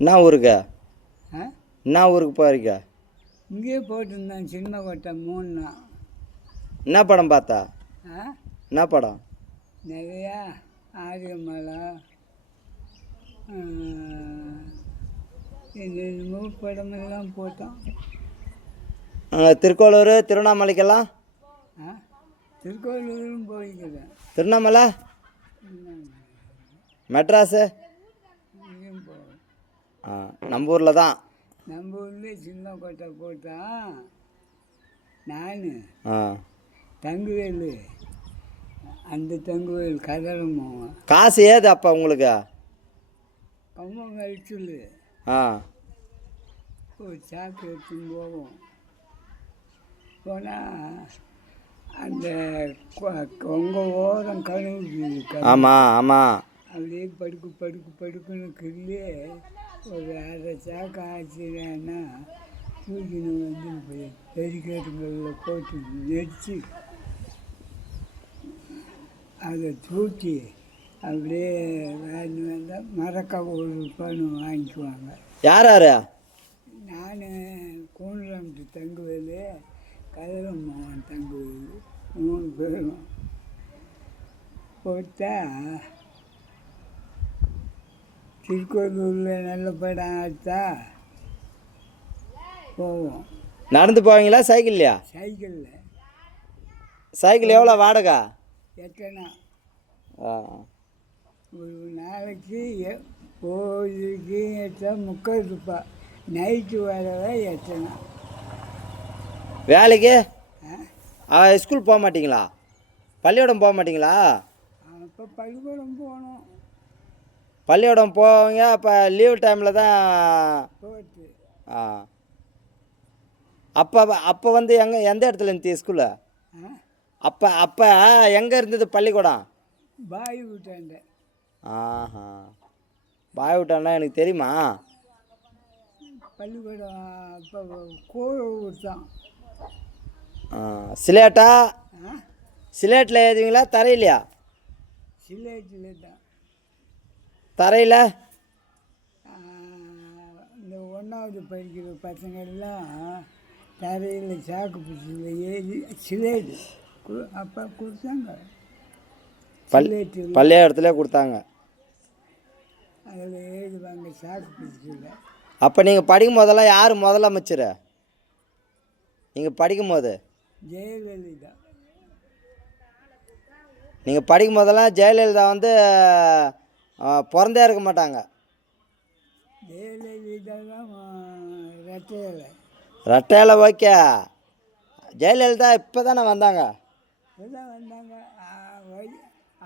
என்ன ஊருக்கு? ஆ என்ன ஊருக்கு போயிருக்க? இங்கேயே போட்டிருந்தேன் சின்ன கோட்டை 3 நாள். என்ன படம் பார்த்தா? ஆ என்ன படம்? நிறையா ஆரியமலை என்னென்னமோ படமெல்லாம் போட்டோம். திருக்கோளூர் திருவண்ணாமலைக்கெல்லாம்? ஆ திருக்கோவிலூரும் போய்க்கிறேன். திருவண்ணாமலை மெட்ராஸு இங்கேயும் போவோம். நம்ம ஊரில் தான். நம்ம ஊர்லேயே சின்ன கோட்டை போட்டான். நான் தங்குவேலு அந்த தங்குவேல் கதறமோ காசு ஏது அப்போ உங்களுக்கு? கம்மம் கழிச்சுள்ளு ஒரு சாக்கு எடுத்துன்னு போவோம். போனால் அந்த உங்கள் ஓரம் கழுவு ஆமாம் ஆமாம் அப்படியே படுக்குன்னு கிள்ளி ஒரு அரை சாக்கு ஆச்சுன்னா தூக்கின்னு வந்து பெரிக்கட்டுங்களில் போட்டு நெரிச்சு அதை தூக்கி அப்படியே வாங்கி வந்தால் மரக்கா ஒரு ரூபான்னு வாங்கிக்குவாங்க. யார் யார்? நான் கூண்டுராமத்து தங்குவேல், கதிரம்மன் தங்குவேல் 3 பேரும் போட்டா திருக்கோவிலூரில் நல்ல படம் ஆச்சா போவோம். நடந்து போவீங்களா சைக்கிள்லையா? சைக்கிளில். சைக்கிள் எவ்வளோ வாடகை? எட்டனா ஒரு நாளைக்கு போயிருக்கு 30 ரூபாய். நைட்டு வரவே எட்டனா. வேலைக்கு ஸ்கூல் போக மாட்டிங்களா? பள்ளிக்கூடம் போக மாட்டிங்களா? அப்போ பள்ளிக்கூடம் போகணும். பள்ளிக்கூடம் போவீங்க அப்போ லீவ் டைமில் தான் போட்டு. அப்போ வந்து எந்த இடத்துல இருந்துச்சு ஸ்கூலு? அப்போ எங்கே இருந்தது பள்ளிக்கூடம்? பாய் விட்டாண்ட. பாய் விட்டாண்டா எனக்கு தெரியுமா? பள்ளிக்கூடம் அப்போ கோழூர் தான். சிலேட்டா? சிலேட்டில் ஏதுவீங்களா தரையிலையா? சிலேட்டில் தான். தரையில் இந்த 1வது படிக்கிற பசங்கள்லாம் தரையில் சாக்கு பிடிச்சியில் ஏறி சிலேட்டு அப்போ கொடுத்தாங்க. பள்ளிக்கூடத்துல கொடுத்தாங்க. அதில் ஏறுவாங்க சாக்கு பிடிச்சியில். அப்போ நீங்கள் படிக்கும் போதெல்லாம் யார் முதலமைச்சர்? நீங்கள் படிக்கும் போது ஜெயலலிதா. நீங்கள் படிக்கும் போதெல்லாம் ஜெயலலிதா வந்து பிறந்தே இருக்க மாட்டாங்க. ஜெயலலிதா தான் ரெட்டையில ஓகே. ஜெயலலிதா இப்போ தானே வந்தாங்க. இப்போதான் வந்தாங்க.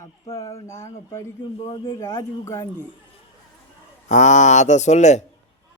அப்போ நாங்கள் படிக்கும்போது ராஜீவ் காந்தி. அதை சொல்லு.